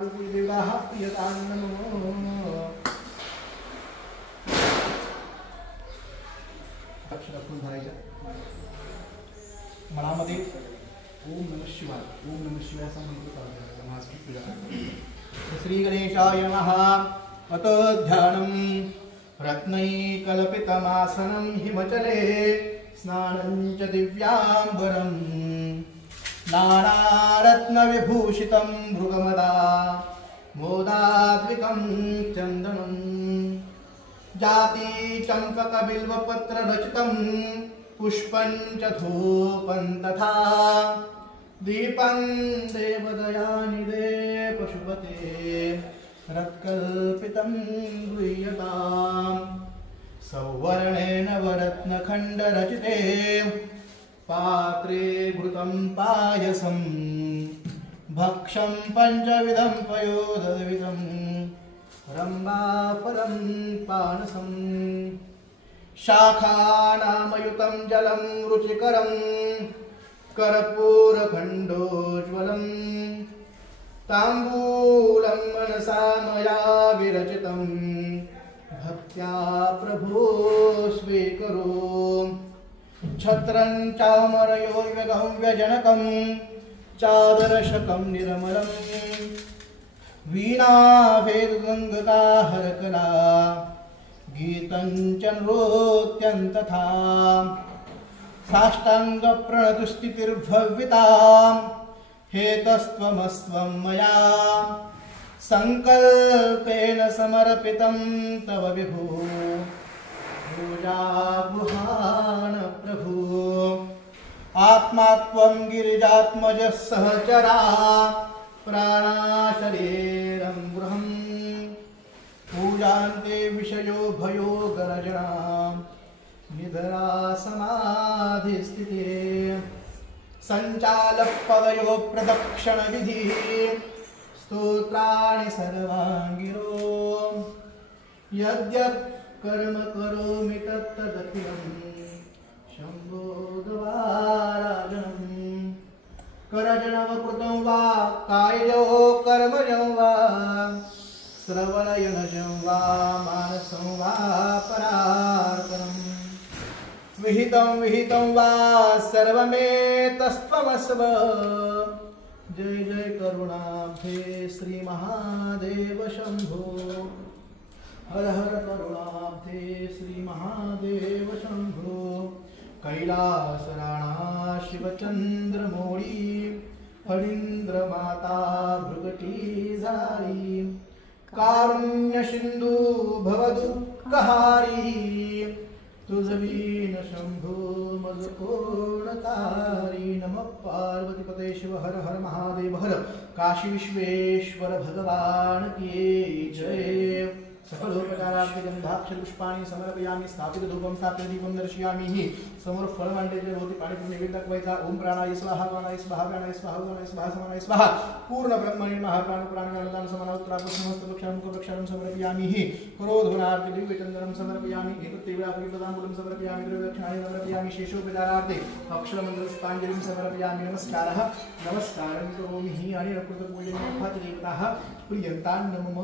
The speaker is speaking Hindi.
देवाः प्रियतान्नमो अक्षरातून धरायच्या मनामध्ये ओम नमः शिवाय असा मंत्र चालू महास्वी पूजा श्री गणेशाय नमः अतो ध्यानं रत्नैकल्पितमासनं हिमचले स्नानं च दिव्याम्बरं नानारत्नविभूषितं भृगमदा मोदाद्विकं चन्दनं जाति चम्पकबिल्वपत्ररचितं पुष्पं च धूपं तथा दीपं देवदयानिधे पशुपते रत्कल्पितं गृह्यताम् सौवर्णेन वरत्नखण्डरचिते पात्रे घृतं पायसं भक्षं पञ्चविधं पयोदविधं रम्भाफलं पानसं शाखानामयुतं जलं रुचिकरं कर्पूरखण्डोज्ज्वलं ताम्बूलं मनसा मया विरचितं भक्त्या प्रभो स्वीकरो छत्रं चामरयोर्व्यगव्यजनकं चादरशकं निर्मलं वीणाभेदगङ्गता हरकला गीतं च नृत्यं तथा साष्टाङ्गप्रणतुस्थितिर्भव्यतां हेतस्त्वमस्त्वं मया सङ्कल्पेन समर्पितं तव विभो पूजागुहान प्रभु आत्मा त्वं गिरिजात्मजः सहचरा प्राणाशरीरं गृहं पूजान्ते विषयो भयो गणजना निधरा समाधिस्थिते सञ्चालकपदयो प्रदक्षिणविधिः स्तोत्राणि सर्वाङ्गिरो यद्यत् कर्म करोमि तत्तदखिलं शम्भो गवाराजनं करजनवकृतं वा कायजो कर्मजं वा श्रवणयनजं वा मानसं वा परार्पणं विहितं वा सर्वमेतस्त्वमस्व जय जय करुणाब्धे श्री महादेव शंभो हर हर करुणाब्धे श्री महादेव शंभो कैलासराणा शिवचंद्रमौळी फणींद्र माता भृगटी झारी कारुण्य सिंधू भवदुःखहारी तुझवीन शंभो मज कोण तारी नमः पार्वतीपते शिव हर हर महादेव हर काशी विश्वेश्वर भगवान की जय सकलोपचाराभ्यगन्धाक्ष पुष्पाणि समर्पयामि स्थापित धूपं स्थापित दीपं दर्शयामि हि समोर फळमांडलेले भोवती पाणी नैवेद्य दाखवायचा ओम प्राणाय स्वाहा प्राणाय स्वाहा प्राणाय स्वाहा प्राणाय स्वाहा समानाय स्वाहा पूर्ण ब्रह्मणि महाप्राण प्राणदान समानोत्तराप समस्त वृक्षां समर्पयामि हि क्रोधवनार्थे दिव्यचंदनं समर्पयामि एतत्तेव्यापदाम्बुलं समर्पयामि द्रव्यदक्षिणानि समर्पयामि शेषोपचारार्थे अक्षरमण्डलपुष्पाञ्जलिं समर्पयामि नमस्कारं करोमि हि आणि प्रकृतपूजनीय देवताः प्रियन्तान् नमः।